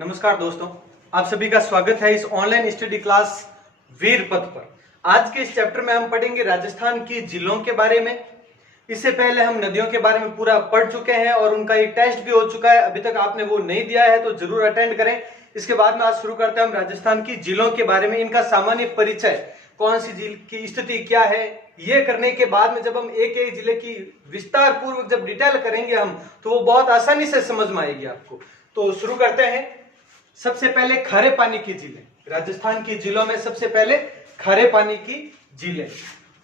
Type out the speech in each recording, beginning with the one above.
नमस्कार दोस्तों, आप सभी का स्वागत है इस ऑनलाइन स्टडी क्लास वीर पथ पर। आज के इस चैप्टर में हम पढ़ेंगे राजस्थान की झीलों के बारे में। इससे पहले हम नदियों के बारे में पूरा पढ़ चुके हैं और उनका एक टेस्ट भी हो चुका है। अभी तक आपने वो नहीं दिया है तो जरूर अटेंड करें। इसके बाद में आज शुरू करते हैं हम राजस्थान की झीलों के बारे में, इनका सामान्य परिचय, कौन सी झील की स्थिति क्या है। ये करने के बाद में जब हम एक एक जिले की विस्तार पूर्वक जब डिटेल करेंगे हम, तो वो बहुत आसानी से समझ में आएगी आपको। तो शुरू करते हैं। सबसे पहले खारे पानी की झीलें। राजस्थान की झीलों में सबसे पहले खारे पानी की झीलें।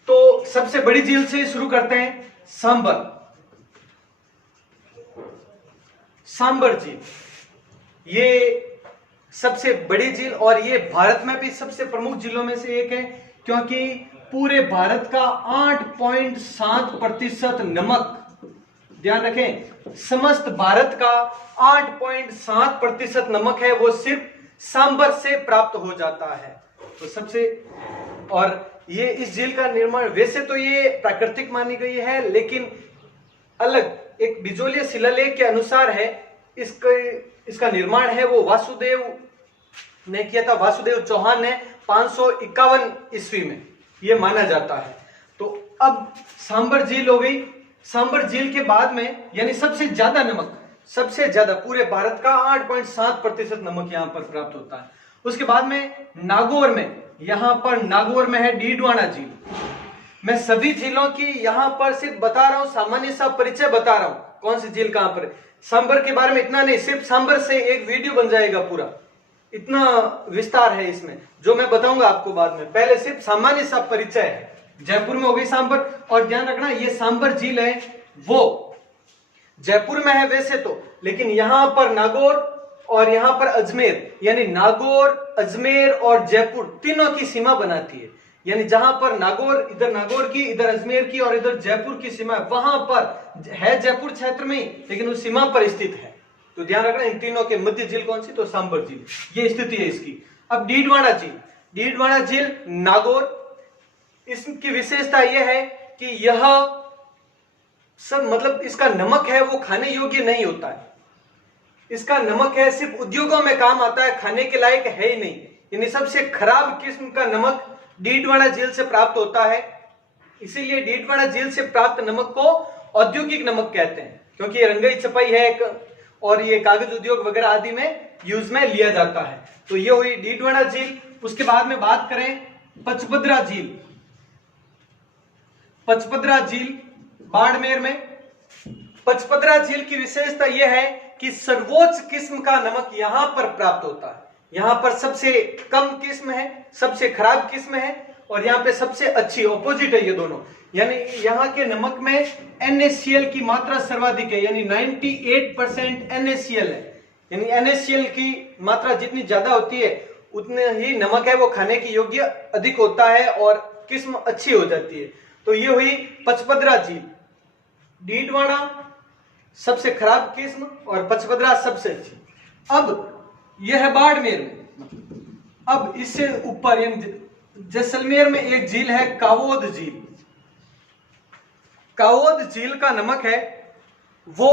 तो सबसे बड़ी झील से शुरू करते हैं, सांबर झील। ये सबसे बड़ी झील और ये भारत में भी सबसे प्रमुख झीलों में से एक है, क्योंकि पूरे भारत का 8.7% नमक, ध्यान रखें, समस्त भारत का 8.7% नमक है वो सिर्फ सांबर से प्राप्त हो जाता है। तो सबसे, और ये इस झील का निर्माण, वैसे तो ये प्राकृतिक मानी गई है, लेकिन अलग एक बिजोलिया शिलालेख के अनुसार है। इसका निर्माण है वो वासुदेव ने किया था, वासुदेव चौहान ने 551 ईस्वी में, ये माना जाता है। तो अब सांबर झील हो गई। सांबर झील के बाद में, यानी सबसे ज्यादा नमक, सबसे ज्यादा पूरे भारत का 8.7% नमक यहां पर प्राप्त होता है। उसके बाद में नागौर में, यहां पर नागौर में है डीडवाना झील। मैं सभी झीलों की यहां पर सिर्फ बता रहा हूं, सामान्य सा परिचय बता रहा हूं, कौन सी झील कहां पर। सांबर के बारे में इतना नहीं, सिर्फ सांबर से एक वीडियो बन जाएगा पूरा, इतना विस्तार है इसमें जो मैं बताऊंगा आपको बाद में। पहले सिर्फ सामान्य सा परिचय है। जयपुर में हो गई सांबर, और ध्यान रखना ये सांबर झील है वो जयपुर में है वैसे तो, लेकिन यहां पर नागौर और यहां पर अजमेर, यानी नागौर, अजमेर और जयपुर तीनों की सीमा बनाती है। यानी जहां पर नागौर, इधर नागौर की, इधर अजमेर की और इधर जयपुर की सीमा है, वहां पर है जयपुर क्षेत्र में ही, लेकिन उस सीमा पर स्थित है। तो ध्यान रखना इन तीनों के मध्य झील कौन सी, तो सांबर झील, ये स्थिति है इसकी। अब डीडवाना झील, डीडवाना झील नागौर, इसकी विशेषता यह है कि यह सब, मतलब इसका नमक है वो खाने योग्य नहीं होता है। इसका नमक है सिर्फ उद्योगों में काम आता है, खाने के लायक है ही नहीं। यानी सबसे खराब किस्म का नमक डीडवाना झील से प्राप्त होता है। इसीलिए डीडवाना झील से प्राप्त नमक को औद्योगिक नमक कहते हैं, क्योंकि ये रंगाई छपाई है और ये कागज उद्योग वगैरह आदि में यूज में लिया जाता है। तो ये हुई डीडवाना झील। उसके बाद में बात करें पचपदरा झील। पचपदरा झील बाड़मेर में। पचपदरा झील की विशेषता यह है कि सर्वोच्च किस्म का नमक यहां पर प्राप्त होता है। यहां पर सबसे कम किस्म है, सबसे खराब किस्म है, और यहां पे सबसे अच्छी, ऑपोजिट है ये दोनों। यानी यहां के नमक में NaCl की मात्रा सर्वाधिक है, यानी 98% NaCl है। यानी NaCl की मात्रा जितनी ज्यादा होती है उतने ही नमक है वो खाने की योग्य अधिक होता है और किस्म अच्छी हो जाती है। तो ये हुई पचपदरा झील। डीडवाना सबसे खराब किस्म और पचपदरा सबसे अच्छी। अब यह है बाड़मेर में। अब इससे ऊपर जैसलमेर में एक झील है कावोद झील। कावोद झील का नमक है वो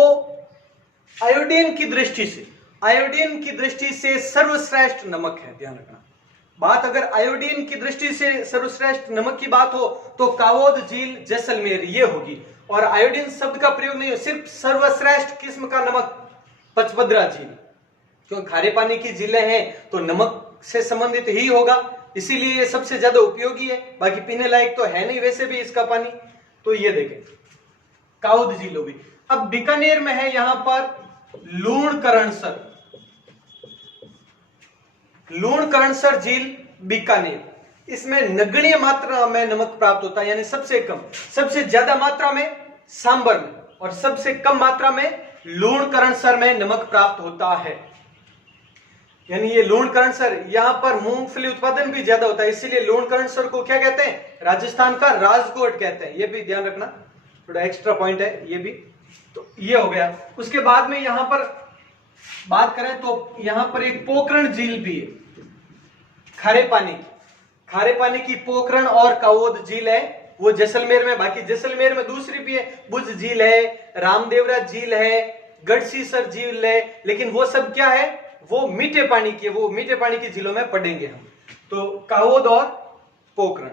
आयोडीन की दृष्टि से, आयोडीन की दृष्टि से सर्वश्रेष्ठ नमक है। ध्यान रखना बात, अगर आयोडीन की दृष्टि से सर्वश्रेष्ठ नमक की बात हो तो कावोद झील जैसलमेर ये होगी, और आयोडीन शब्द का प्रयोग नहीं हो, सिर्फ सर्वश्रेष्ठ किस्म का नमक पचपदरा झील। क्योंकि खारे पानी की झीलें हैं तो नमक से संबंधित ही होगा, इसीलिए ये सबसे ज्यादा उपयोगी है। बाकी पीने लायक तो है नहीं वैसे भी इसका पानी। तो ये देखें कावोद झील होगी। अब बीकानेर में है यहां पर लूणकरणसर। लूणकरणसर झील बीकानेर, इसमें नगण्य मात्रा में नमक प्राप्त होता है, यानी सबसे कम। सबसे ज्यादा मात्रा में सांबर में और सबसे कम मात्रा में लूणकरणसर में नमक प्राप्त होता है। यानी ये लूणकरणसर, यहां पर मूंगफली उत्पादन भी ज्यादा होता है, इसीलिए लूणकरणसर को क्या कहते हैं, राजस्थान का राजकोट कहते हैं। ये भी ध्यान रखना, थोड़ा एक्स्ट्रा पॉइंट है ये भी। तो ये हो गया। उसके बाद में यहां पर बात करें तो यहां पर एक पोखरण झील भी है, खारे पानी की पोखरण और कावोद झील है, वो जैसलमेर में। बाकी जैसलमेर में दूसरी भी है, बुझ झील है, रामदेवरा झील है, गढ़सीसर झील है, लेकिन वो सब क्या है, वो मीठे पानी की, वो मीठे पानी की झीलों में पढ़ेंगे हम। तो काहोद और पोखरण।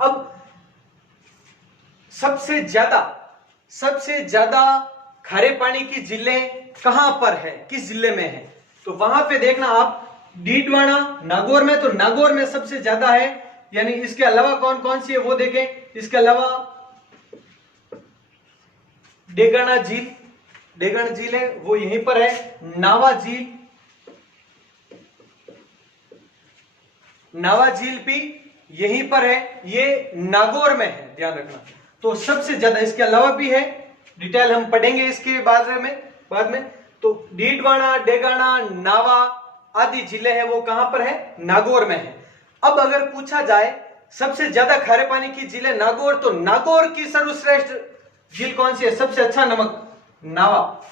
अब सबसे ज्यादा खारे पानी की झीलें कहां पर है, किस जिले में है? तो वहां पे देखना आप, डीडवाना नागौर में, तो नागौर में सबसे ज्यादा है। यानी इसके अलावा कौन कौन सी है वो देखें। इसके अलावा डेगाना झील, डेगन झील है वो यहीं पर है। नावा झील, नावा झील भी यहीं पर है, ये नागौर में है, ध्यान रखना। तो सबसे ज्यादा, इसके अलावा भी है, डिटेल हम पढ़ेंगे इसके बाद में। तो डीडवाना, डेगाना, नावा आदि जिले हैं वो कहां पर है? नागौर में है। अब अगर पूछा जाए सबसे ज्यादा खारे पानी की झील है नागौर, तो नागौर की सर्वश्रेष्ठ झील कौन सी है? सबसे अच्छा नमक नावा।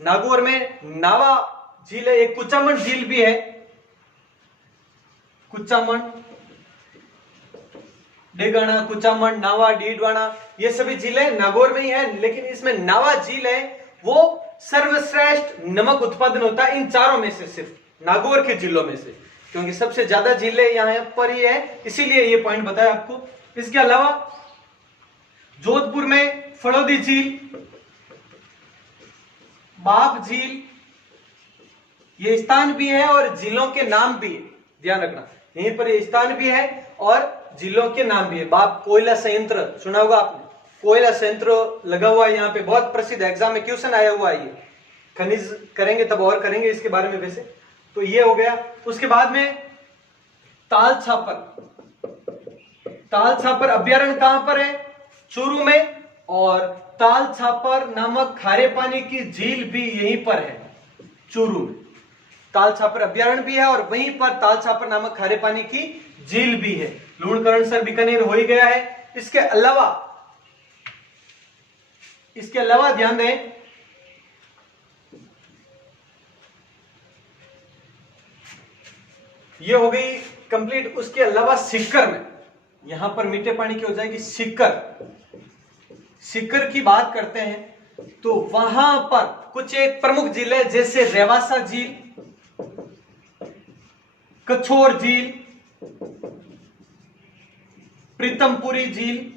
नागौर में नावा झील है। एक कुचामन झील भी है, कुचामन, डेगाना, कुचामन, नावा, डीडवाना, ये सभी झीलें नागौर में ही है। लेकिन इसमें नावा झील है वो सर्वश्रेष्ठ नमक उत्पादन होता है इन चारों में से, सिर्फ नागौर के जिलों में से, क्योंकि सबसे ज्यादा झीलें यहां पर ही है, इसीलिए ये पॉइंट बताया आपको। इसके अलावा जोधपुर में फड़ौदी झील, बाप झील, ये स्थान भी है और जिलों के नाम भी है, ध्यान रखना। यहीं पर ये स्थान भी है और जिलों के नाम भी है। बाप कोयला संयंत्र सुना होगा आपने, कोयला संयंत्र लगा हुआ है यहाँ पे, बहुत प्रसिद्ध, एग्जाम में क्वेश्चन आया हुआ है ये। खनिज करेंगे तब और करेंगे इसके बारे में वैसे। तो ये हो गया। उसके बाद में ताल छापर, ताल छापर अभ्यारण्य कहां पर है? चूरू में। और ताल छापर नामक खारे पानी की झील भी यहीं पर है, चूरू में। ताल छापर अभ्यारण्य भी है और वहीं पर ताल छापर नामक खारे पानी की झील भी है। लूणकरणसर बीकानेर हो ही गया है। इसके अलावा ध्यान दें, ये हो गई कंप्लीट। उसके अलावा सीकर में, यहां पर मीठे पानी की हो जाएगी सीकर की बात करते हैं तो वहां पर कुछ एक प्रमुख झील है, जैसे रेवासा झील, कछोर झील, प्रीतमपुरी झील,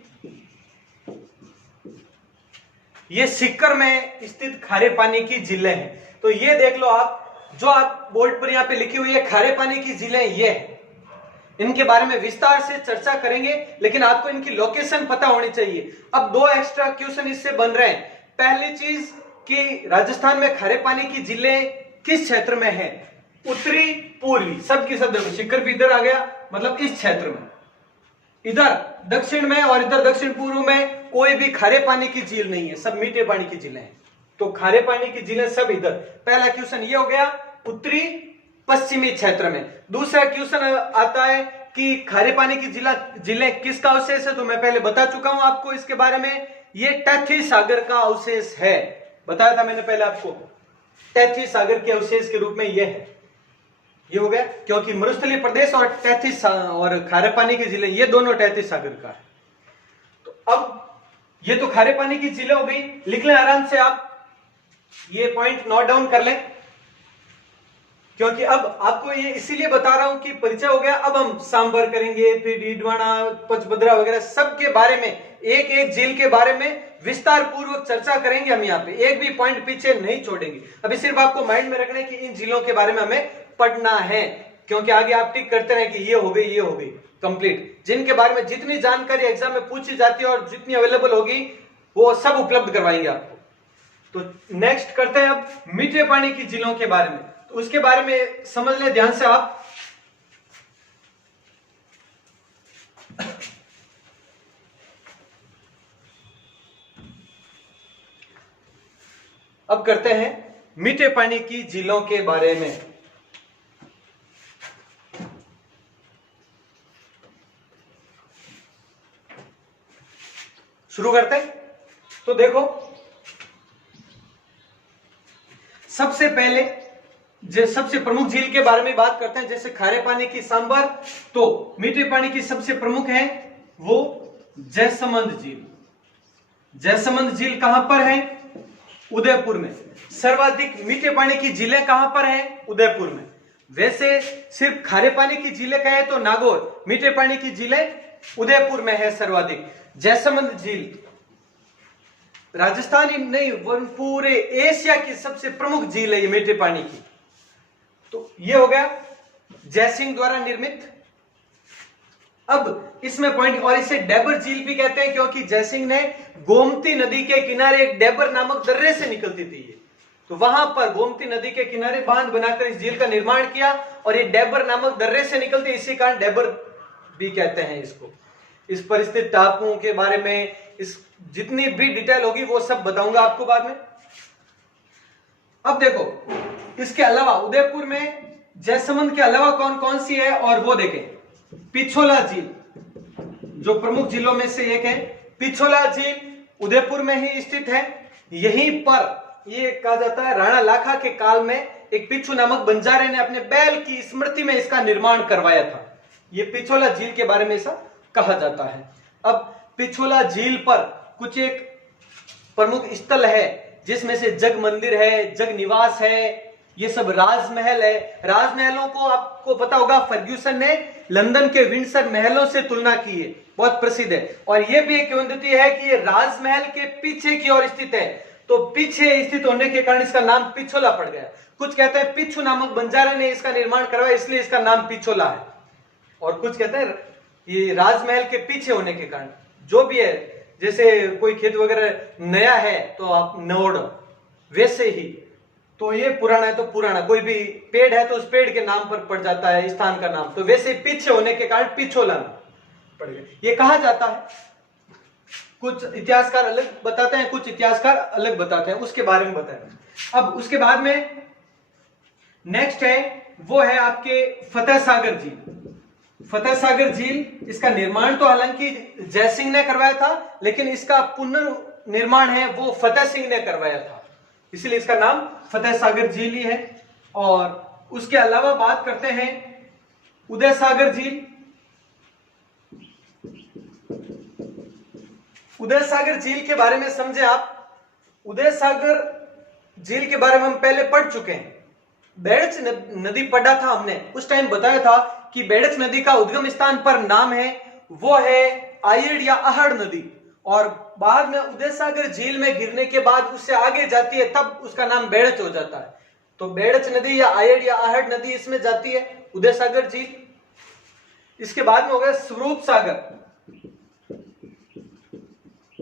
ये सीकर में स्थित खारे पानी की झीलें हैं। तो ये देख लो आप, जो आप बोर्ड पर यहां पे लिखी हुई है खारे पानी की झीलें, ये है। इनके बारे में विस्तार से चर्चा करेंगे, लेकिन आपको इनकी लोकेशन पता होनी चाहिए। अब दो एक्स्ट्रा क्वेश्चन इससे बन रहे हैं। पहली चीज कि राजस्थान में खारे पानी की झीलें किस क्षेत्र में है? उत्तरी पूर्वी, सबकी सब देखो, सीकर भी इधर आ गया, मतलब इस क्षेत्र में। इधर दक्षिण में और इधर दक्षिण पूर्व में कोई भी खारे पानी की झील नहीं है, सब मीठे पानी की झीलें हैं। तो खारे पानी की झीलें सब इधर। पहला क्वेश्चन ये हो गया उत्तरी पश्चिमी क्षेत्र में। दूसरा क्वेश्चन आता है कि खारे पानी की झीलें किसका अवशेष है? तो मैं पहले बता चुका हूं आपको इसके बारे में, ये टैथी सागर का अवशेष है। बताया था मैंने पहले आपको, टैथी सागर के अवशेष के रूप में ये है। ये हो गया, क्योंकि मरुस्थलीय प्रदेश और टैथी और खारे पानी की झीलें, ये दोनों टैथी सागर का है। तो अब ये तो खारे पानी की झीलें हो गई, लिख लें आराम से आप, ये पॉइंट नोट डाउन कर लें, क्योंकि अब आपको ये इसीलिए बता रहा हूं कि परिचय हो गया। अब हम सांबर करेंगे, फिर डीडवाना, पचभद्रा वगैरह सब के बारे में, एक एक झील के बारे में विस्तार पूर्वक चर्चा करेंगे हम। यहाँ पे एक भी पॉइंट पीछे नहीं छोड़ेंगे। अभी सिर्फ आपको माइंड में रखना है कि इन झीलों के बारे में हमें पढ़ना है, क्योंकि आगे आप टिक करते रहे कि ये हो गई कंप्लीट। जिनके बारे में जितनी जानकारी एग्जाम में पूछी जाती है और जितनी अवेलेबल होगी वो सब उपलब्ध करवाएंगे आपको। तो नेक्स्ट करते हैं अब मीठे पानी की झीलों के बारे में। तो उसके बारे में समझ लें ध्यान से आप। अब करते हैं मीठे पानी की झीलों के बारे में। शुरू करते हैं। तो देखो, सबसे पहले जो सबसे प्रमुख झील के बारे में बात करते हैं, जैसे खारे पानी की सांबर, तो मीठे पानी की सबसे प्रमुख है वो जयसमंद झील। जयसमंद झील कहां पर है? उदयपुर में। सर्वाधिक मीठे पानी की झीलें कहां पर है? उदयपुर में। वैसे सिर्फ खारे पानी की झीलें कहे तो नागौर, मीठे पानी की झीलें उदयपुर में है सर्वाधिक। जैसमंद झील राजस्थान ही नहीं पूरे एशिया की सबसे प्रमुख झील है ये मीठे पानी की। तो ये हो गया जयसिंह द्वारा निर्मित। अब इसमें पॉइंट, और इसे डैबर झील भी कहते हैं क्योंकि जयसिंह ने गोमती नदी के किनारे एक डैबर नामक दर्रे से निकलती थी ये, तो वहां पर गोमती नदी के किनारे बांध बनाकर इस झील का निर्माण किया और ये डैबर नामक दर्रे से निकलती, इसी कारण डैबर भी कहते हैं इसको। इस पर स्थित टापुओं के बारे में इस जितनी भी डिटेल होगी वो सब बताऊंगा आपको बाद में। अब देखो इसके अलावा उदयपुर में जयसमंद के अलावा कौन कौन सी है और वो देखें। पिछोला झील जो प्रमुख झीलों में से एक है। पिछोला झील उदयपुर में ही स्थित है। यहीं पर ये कहा जाता है राणा लाखा के काल में एक पिछू नामक बंजारे ने अपने बैल की स्मृति में इसका निर्माण करवाया था। ये पिछोला झील के बारे में ऐसा कहा जाता है। अब पिछोला झील पर कुछ एक प्रमुख स्थल है जिसमें से जग मंदिर है, जग निवास है, ये सब राजमहल है। राजमहलों को आपको पता होगा फर्ग्यूसन ने लंदन के विंडसर महलों से तुलना की है, बहुत प्रसिद्ध है। और ये भी एक किंवदंती है कि ये राजमहल के पीछे की ओर स्थित है, तो पीछे स्थित होने के कारण इसका नाम पिछोला पड़ गया। कुछ कहते हैं पिछू नामक बंजारे ने इसका निर्माण करवाया इसलिए इसका नाम पिछोला है, और कुछ कहते हैं ये राजमहल के पीछे होने के कारण। जो भी है, जैसे कोई खेत वगैरह नया है तो आप नोड, वैसे ही तो ये पुराना है तो पुराना, कोई भी पेड़ है तो उस पेड़ के नाम पर पड़ जाता है स्थान का नाम, तो वैसे पीछे होने के कारण पिछोला पड़ गया। ये कहा जाता है, कुछ इतिहासकार अलग बताते हैं, कुछ इतिहासकार अलग बताते हैं, उसके बारे में बताएं। अब उसके बाद में नेक्स्ट है वो है आपके फतेह सागर झील। फतेह सागर झील, इसका निर्माण तो हालांकि जयसिंह ने करवाया था, लेकिन इसका पुनर्निर्माण है वो फतेह सिंह ने करवाया था, इसलिए इसका नाम फतेह सागर झील ही है। और उसके अलावा बात करते हैं उदय सागर झील। उदय सागर झील के बारे में समझे आप। उदय सागर झील के बारे में हम पहले पढ़ चुके हैं। बेड़च नदी पढ़ा था हमने, उस टाइम बताया था कि बेड़च नदी का उद्गम स्थान पर नाम है वो है आयड़ या आहड़ नदी, और बाद में उदय सागर झील में गिरने के बाद उससे आगे जाती है तब उसका नाम बेड़च हो जाता है। तो बेड़च नदी या आयड़ या आहड़ नदी इसमें जाती है उदय सागर झील। इसके बाद में हो गया स्वरूप सागर।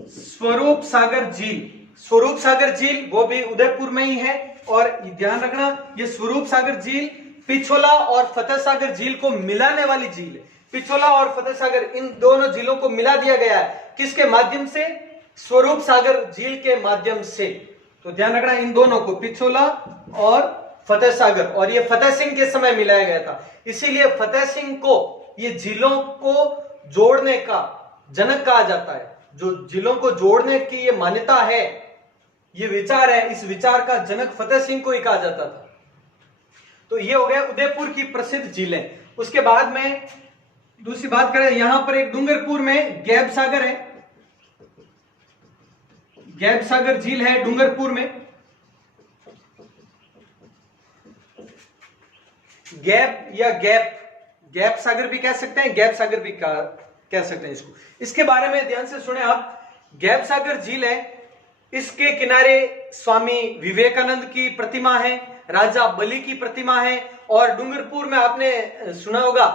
स्वरूप सागर झील, स्वरूप सागर झील वो भी उदयपुर में ही है, और ध्यान रखना ये स्वरूप सागर झील पिछोला और फतेह सागर झील को मिलाने वाली झील है। पिछोला और फतेह सागर इन दोनों झीलों को मिला दिया गया है, किसके माध्यम से? स्वरूप सागर झील के माध्यम से। तो ध्यान रखना इन दोनों को, पिछोला और फतेह सागर, और ये फतेह सिंह के समय मिलाया गया था, इसीलिए फतेह सिंह को ये झीलों को जोड़ने का जनक कहा जाता है। जो झीलों को जोड़ने की ये मान्यता है, ये विचार है, इस विचार का जनक फतेह सिंह को ही कहा जाता था। तो ये हो गया उदयपुर की प्रसिद्ध झीलें। उसके बाद में दूसरी बात करें, यहां पर एक डूंगरपुर में गैब सागर है, गैब सागर झील है डूंगरपुर में। गैब या गैप सागर भी कह सकते हैं, गैब सागर भी कह सकते हैं इसको। इसके बारे में ध्यान से सुने आप। गैब सागर झील है, इसके किनारे स्वामी विवेकानंद की प्रतिमा है, राजा बलि की प्रतिमा है, और डूंगरपुर में आपने सुना होगा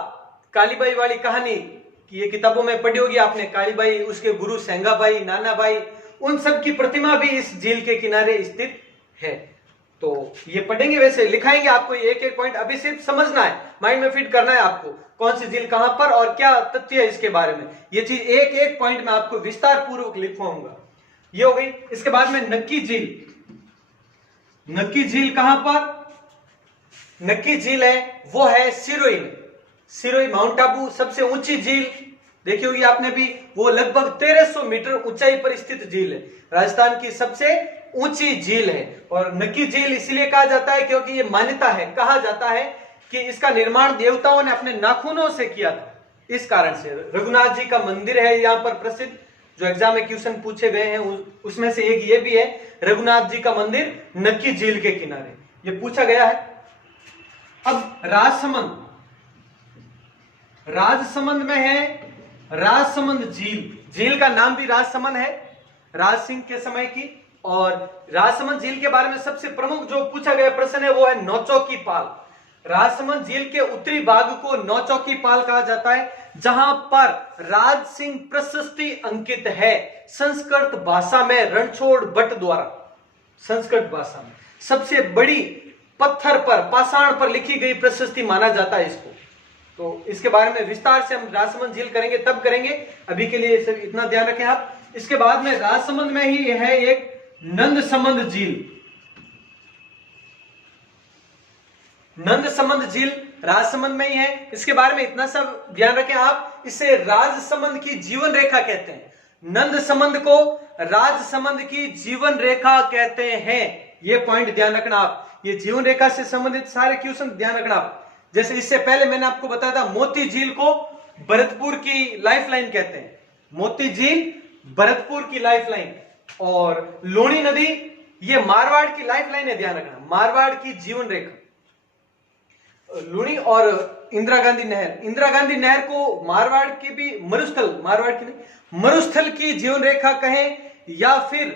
कालीबाई वाली कहानी कि ये किताबों में पढ़ी होगी आपने, कालीबाई, उसके गुरु सेंगाबाई, नानाबाई, उन सब की प्रतिमा भी इस झील के किनारे स्थित है। तो ये पढ़ेंगे, वैसे लिखाएंगे आपको, एक एक पॉइंट अभी सिर्फ समझना है, माइंड में फिट करना है आपको, कौन सी झील कहां पर और क्या तथ्य है इसके बारे में। ये चीज एक एक पॉइंट में आपको विस्तार पूर्वक लिखवाऊंगा। ये हो गई। इसके बाद में नक्की झील। नक्की झील कहां पर? नक्की झील है वो है सिरोही में। सिरोही माउंट आबू सबसे ऊंची झील देखी होगी आपने भी, वो लगभग 1300 मीटर ऊंचाई पर स्थित झील है, राजस्थान की सबसे ऊंची झील है। और नक्की झील इसलिए कहा जाता है क्योंकि ये मान्यता है, कहा जाता है कि इसका निर्माण देवताओं ने अपने नाखूनों से किया था, इस कारण से। रघुनाथ जी का मंदिर है यहाँ पर प्रसिद्ध, जो एग्जाम में क्वेश्चन पूछे गए हैं उसमें से एक ये भी है, रघुनाथ जी का मंदिर नक्की झील के किनारे, ये पूछा गया है। अब राजसमंद, राजसमंद में है राजसमंद झील, झील का नाम भी राजसमंद है, राज सिंह के समय की। और राजसमंद झील के बारे में सबसे प्रमुख जो पूछा गया प्रश्न है वो है नौचौकी पाल। राजसमंद झील के उत्तरी भाग को नौचौकी पाल कहा जाता है, जहां पर राज सिंह प्रशस्ति अंकित है संस्कृत भाषा में रणछोड़ भट्ट द्वारा। संस्कृत भाषा में सबसे बड़ी पत्थर पर, पाषाण पर लिखी गई प्रशस्ति माना जाता है इसको। तो इसके बारे में विस्तार से हम राजसमंद झील करेंगे, तब करेंगे, अभी के लिए सिर्फ इतना ध्यान रखें आप। इसके बाद में राजसमंद में ही है एक नंदसमंद झील। नंदसमंद झील राजसमंद में ही है, इसके बारे में इतना सब ध्यान रखें आप, इसे राजसमंद की जीवन रेखा कहते हैं। नंदसमंद को राजसमंद की जीवन रेखा कहते हैं, ये पॉइंट ध्यान रखना आप। ये जीवन रेखा से संबंधित सारे क्वेश्चन ध्यान रखना आप। जैसे इससे पहले मैंने आपको बताया था मोती झील को भरतपुर की लाइफलाइन कहते हैं, मोती झील भरतपुर की लाइफलाइन, और लूणी नदी ये मारवाड़ की लाइफलाइन है, ध्यान रखना, मारवाड़ की जीवन रेखा। लूणी और इंदिरा गांधी नहर, इंदिरा गांधी नहर को मारवाड़ की भी मरुस्थल, मारवाड़ की नहीं, मरुस्थल की जीवन रेखा कहें या फिर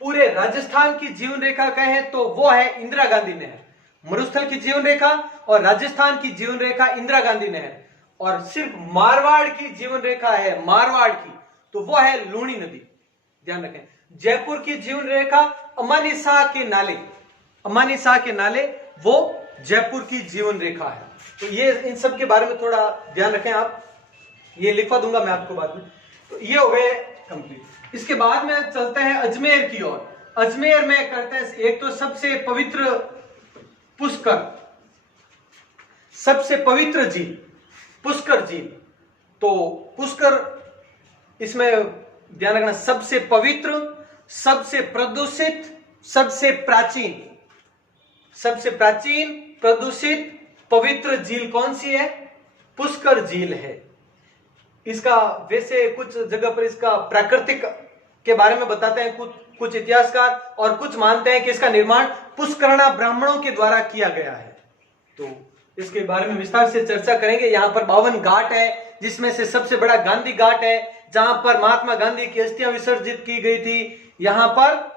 पूरे राजस्थान की जीवन रेखा कहें तो वो है इंदिरा गांधी नहर। मरुस्थल की जीवन रेखा और राजस्थान की जीवन रेखा इंदिरा गांधी नहर, और सिर्फ मारवाड़ की जीवन रेखा है मारवाड़ की तो वो है लूणी नदी, ध्यान रखें। जयपुर की जीवन रेखा अमानी शाह के नाले, अमानी शाह के नाले वो जयपुर की जीवन रेखा है। तो ये इन सब के बारे में थोड़ा ध्यान रखें आप, ये लिखवा दूंगा मैं आपको बाद में। तो ये हो गए कंप्लीट। इसके बाद में चलते हैं अजमेर की ओर। अजमेर में करते हैं एक तो सबसे पवित्र पुष्कर, सबसे पवित्र झील पुष्कर झील। तो पुष्कर, इसमें ध्यान रखना, सबसे पवित्र, सबसे प्रदूषित, सबसे प्राचीन, सबसे प्राचीन, प्रदूषित, पवित्र झील कौन सी है? पुष्कर झील है। इसका वैसे कुछ जगह पर इसका प्राकृतिक के बारे में बताते हैं कुछ इतिहासकार, और कुछ मानते हैं कि इसका निर्माण पुष्करणा ब्राह्मणों के द्वारा किया गया है। तो इसके बारे में विस्तार से चर्चा करेंगे। यहाँ पर 52 घाट है, जिसमें से सबसे बड़ा गांधी घाट है, जहां पर महात्मा गांधी की अस्थियां विसर्जित की गई थी। यहाँ पर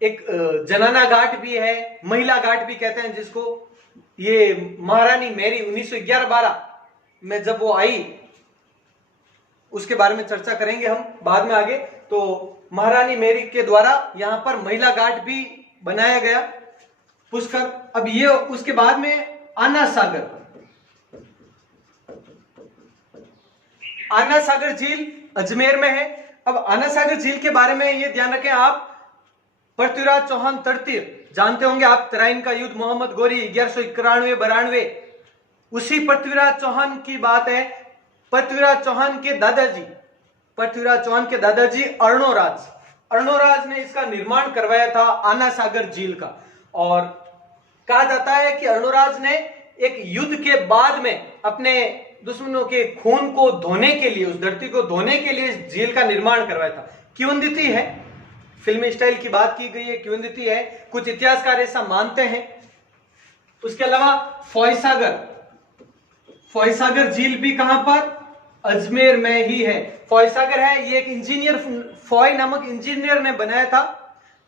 एक जनाना घाट भी है, महिला घाट भी कहते हैं जिसको। ये महारानी मैरी 1911-12 में जब वो आई, उसके बारे में चर्चा करेंगे हम बाद में आगे। तो महारानी मैरी के द्वारा यहाँ पर महिला घाट भी बनाया गया पुष्कर। अब ये उसके बाद में आना सागर, आना सागर झील अजमेर में है। अब आना सागर झील के बारे में ये ध्यान रखें आप, पृथ्वीराज चौहान तड़तीर जानते होंगे आप, तराइन का युद्ध, मोहम्मद गोरी 1191-92, उसी पृथ्वीराज चौहान की बात है। पृथ्वीराज चौहान के दादाजी, पृथ्वीराज चौहान के दादाजी अर्णोराज ने इसका निर्माण करवाया था आना सागर झील का। और कहा जाता है कि अर्णोराज ने एक युद्ध के बाद में अपने दुश्मनों के खून को धोने के लिए, उस धरती को धोने के लिए इस झील का निर्माण करवाया था। किंवदंती है, फिल्मी स्टाइल की बात की गई है, किंवदंती है, कुछ इतिहासकार ऐसा मानते हैं। उसके अलावा फॉयसागर झील भी कहां पर? अजमेर में ही है। फॉयसागर है, ये एक इंजीनियर, फॉय नामक इंजीनियर ने बनाया था,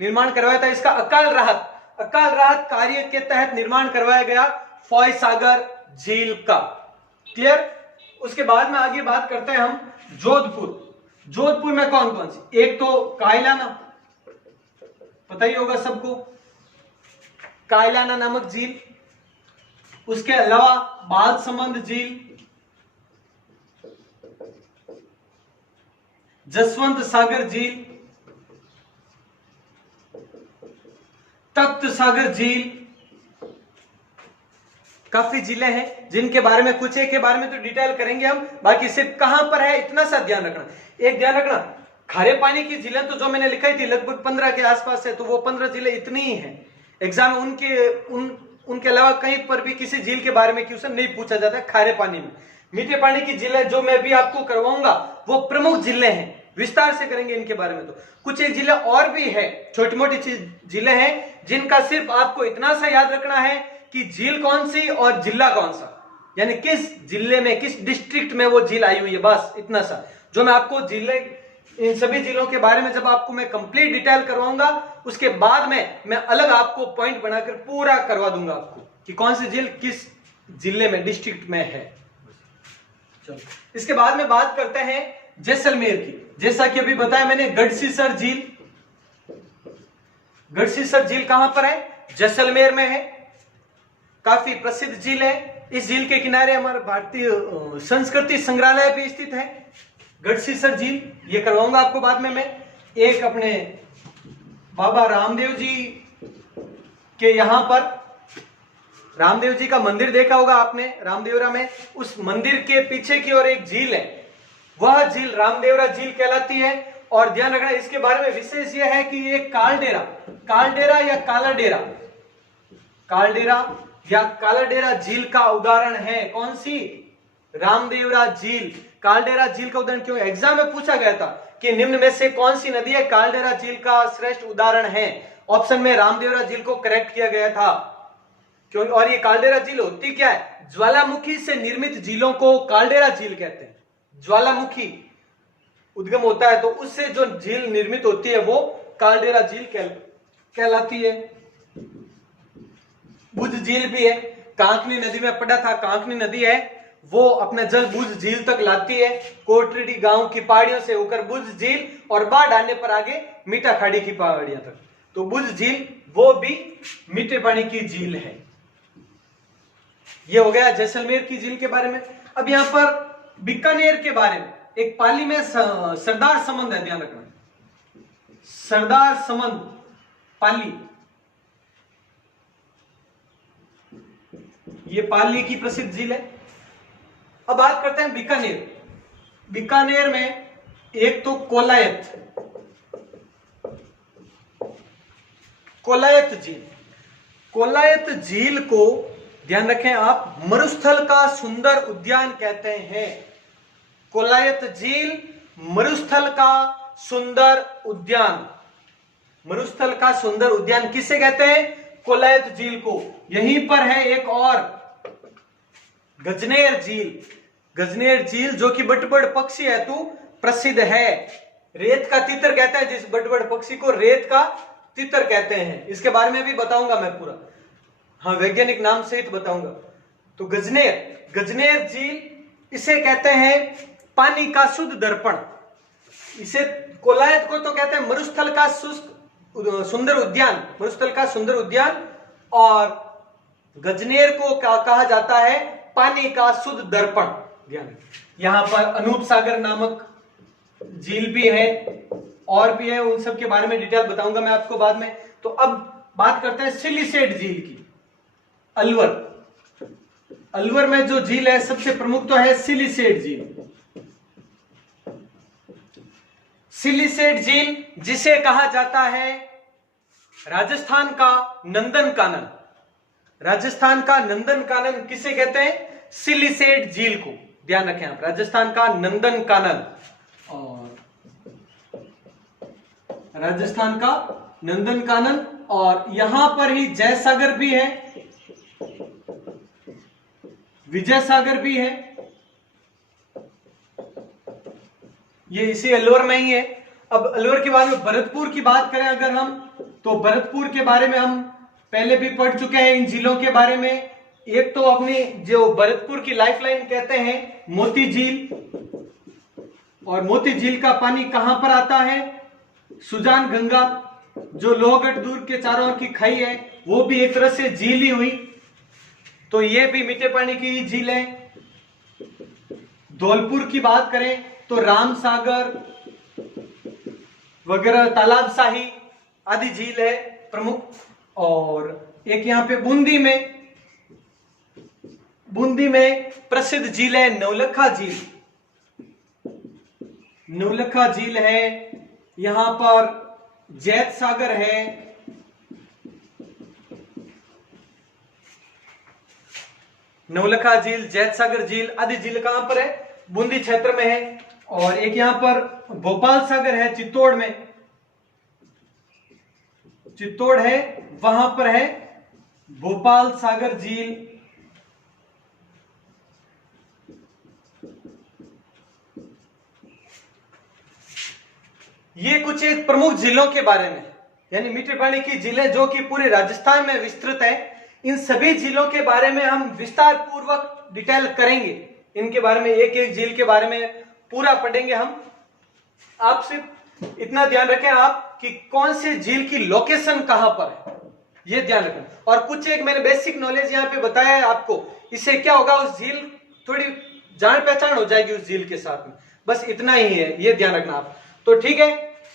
निर्माण करवाया था। इसका अकाल राहत कार्य के तहत निर्माण करवाया गया फॉयसागर झील का। क्लियर? उसके बाद में आगे बात करते हैं हम जोधपुर में कौन कौन सी? एक तो कायलाना, पता ही होगा सबको, कायलाना नामक झील। उसके अलावा बालसमंद झील, जसवंत सागर झील, तख्त सागर झील, काफी जिले हैं जिनके बारे में कुछ एक के बारे में तो डिटेल करेंगे हम, बाकी सिर्फ कहां पर है इतना सा ध्यान रखना। एक ध्यान रखना, खारे पानी की झीलें तो जो मैंने लिखाई थी लगभग 15 के आसपास है, तो वो 15 जिले इतनी ही हैं। एग्जाम उनके अलावा कहीं पर भी किसी झील के बारे में क्वेश्चन नहीं पूछा जाता है खारे पानी में। मीठे पानी की झीलें जो मैं भी आपको करवाऊंगा वो प्रमुख जिले हैं, विस्तार से करेंगे इनके बारे में। तो कुछ एक जिले और भी है, छोटी मोटी जिले हैं जिनका सिर्फ आपको इतना सा याद रखना है कि झील कौन सी और जिला कौन सा, यानी किस जिले में, किस डिस्ट्रिक्ट में वो झील आई हुई है, बस इतना सा। जो मैं आपको जिले, इन सभी जिलों के बारे में जब आपको मैं कंप्लीट डिटेल करवाऊंगा, उसके बाद में मैं अलग आपको पॉइंट बनाकर पूरा करवा दूंगा आपको कि कौन सी झील किस जिले में, डिस्ट्रिक्ट में है। चलो इसके बाद में बात करते हैं जैसलमेर की। जैसा कि अभी बताया मैंने, गढ़सीसर झील, गढ़सीसर झील कहां पर है? जैसलमेर में है। काफी प्रसिद्ध झील है। इस झील के किनारे हमारा भारतीय संस्कृति संग्रहालय भी स्थित है, गढ़सीसर झील। ये करवाऊंगा आपको बाद में मैं। एक अपने बाबा रामदेव जी के यहां पर, रामदेव जी का मंदिर देखा होगा आपने रामदेवरा में, उस मंदिर के पीछे की ओर एक झील है, वह झील रामदेवरा झील कहलाती है। और ध्यान रखना इसके बारे में विशेष यह है कि ये कालडेरा, कालडेरा या कालाडेरा, कालडेरा या कालाडेरा झील का उदाहरण है। कौन सी? रामदेवरा झील। कालडेरा झील का उदाहरण क्यों? एग्जाम में पूछा गया था कि निम्न में से कौन सी नदी है कालडेरा झील का श्रेष्ठ उदाहरण है। ऑप्शन में रामदेवरा झील को करेक्ट किया गया था। क्यों? और ये कालडेरा झील होती क्या है? ज्वालामुखी से निर्मित झीलों को कालडेरा झील कहते हैं। ज्वालामुखी उद्गम होता है तो उससे जो झील निर्मित होती है वो कालडेरा झील कहलाती है। बुझ झील भी है, कांकनी नदी में पड़ा था, कांकनी नदी है वो अपना जल बुझ झील तक लाती है, कोटरेडी गांव की पहाड़ियों से होकर बुझ झील और बाढ़ आने पर आगे मीठा खाड़ी की पहाड़ियां तक। तो बुझ झील वो भी मीठे पानी की झील है। ये हो गया जैसलमेर की झील के बारे में। अब यहां पर बीकानेर के बारे में, एक पाली में सरदार समंद है, ध्यान रखना, सरदार समंद पाली, ये पाली की प्रसिद्ध झील है। अब बात करते हैं बीकानेर। बीकानेर में एक तो कोलायत, कोलायत झील, कोलायत झील को ध्यान रखें आप, मरुस्थल का सुंदर उद्यान कहते हैं। कोलायत झील मरुस्थल का सुंदर उद्यान, मरुस्थल का सुंदर उद्यान किसे कहते हैं? कोलायत झील को। यहीं पर है एक और गजनेर झील, गजनेर झील जो कि बटबड़ पक्षी हेतु प्रसिद्ध है। रेत का तितर कहते हैं जिस बटबड़ पक्षी को, रेत का तितर कहते हैं। इसके बारे में भी बताऊंगा मैं पूरा, हाँ वैज्ञानिक नाम सहित बताऊंगा। तो गजनेर, गजनेर झील इसे कहते हैं पानी का शुद्ध दर्पण। इसे कोलायत को तो कहते हैं मरुस्थल का सुंदर उद्यान, मरुस्थल का सुंदर उद्यान, और गजनेर को कहा जाता है पानी का शुद्ध दर्पण। यहां पर अनूप सागर नामक झील भी है और भी है, उन सब के बारे में डिटेल बताऊंगा मैं आपको बाद में। तो अब बात करते हैं सिलिसेट झील की। अलवर, अलवर में जो झील है सबसे प्रमुख तो है सिलिसेट झील। सिलिसेट झील जिसे कहा जाता है राजस्थान का नंदन कानन, राजस्थान का नंदन कानन किसे कहते हैं? सिलिसेट झील को। ध्यान रखें आप, राजस्थान का नंदन कानन, और राजस्थान का नंदन कानन, और यहां पर ही जयसागर भी है, विजय सागर भी है, ये इसी अलवर में ही है। अब अलवर के बाद में भरतपुर की बात करें अगर हम, तो भरतपुर के बारे में हम पहले भी पढ़ चुके हैं इन जिलों के बारे में। एक तो अपनी जो भरतपुर की लाइफलाइन कहते हैं मोती झील, और मोती झील का पानी कहां पर आता है? सुजान गंगा, जो लोहगढ़ दुर्ग के चारों ओर की खाई है वो भी एक तरह से झील ही हुई, तो ये भी मीठे पानी की झील है। धौलपुर की बात करें तो राम सागर वगैरह, तालाब शाही आदि झील है प्रमुख। और एक यहां पे बूंदी में प्रसिद्ध झील है नवलखा झील, नवलखा झील है। यहां पर जैत सागर है, नवलखा झील, जैत सागर झील आदि झील कहां पर है? बूंदी क्षेत्र में है। और एक यहां पर भोपाल सागर है चित्तौड़ में, चित्तौड़ है, वहां पर है भोपाल सागर झील। ये कुछ एक प्रमुख झीलों के बारे में, यानी मीठे पानी की झीलें जो कि पूरे राजस्थान में विस्तृत है। इन सभी झीलों के बारे में हम विस्तार पूर्वक डिटेल करेंगे। इनके बारे में एक एक झील के बारे में पूरा पढ़ेंगे हम। आप सिर्फ इतना ध्यान रखें आप कि कौन से झील की लोकेशन कहां पर है, ये ध्यान रखें। और कुछ एक मैंने बेसिक नॉलेज यहाँ पे बताया है आपको, इससे क्या होगा, उस झील थोड़ी जान पहचान हो जाएगी उस झील के साथ में। बस इतना ही है, ये ध्यान रखना आप। तो ठीक है,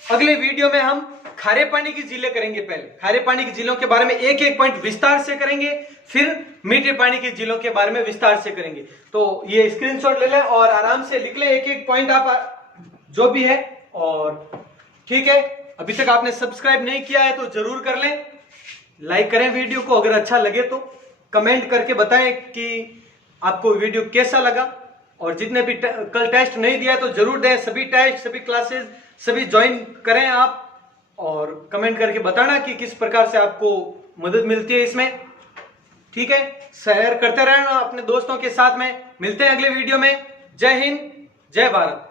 अगले वीडियो में हम खारे पानी की झीलें करेंगे। पहले खारे पानी की झीलों के बारे में एक एक पॉइंट विस्तार से करेंगे, फिर मीठे पानी की झीलों के बारे में विस्तार से करेंगे। तो ये स्क्रीनशॉट ले लें और आराम से लिख लें एक एक पॉइंट आप जो भी है। और ठीक है, अभी तक आपने सब्सक्राइब नहीं किया है तो जरूर कर लें, लाइक करें वीडियो को, अगर अच्छा लगे तो कमेंट करके बताएं कि आपको वीडियो कैसा लगा। और जितने भी कल टेस्ट नहीं दिया तो जरूर दें, सभी टेस्ट सभी क्लासेस सभी ज्वाइन करें आप, और कमेंट करके बताना कि किस प्रकार से आपको मदद मिलती है इसमें। ठीक है, शेयर करते रहना अपने दोस्तों के साथ में। मिलते हैं अगले वीडियो में। जय हिंद, जय भारत।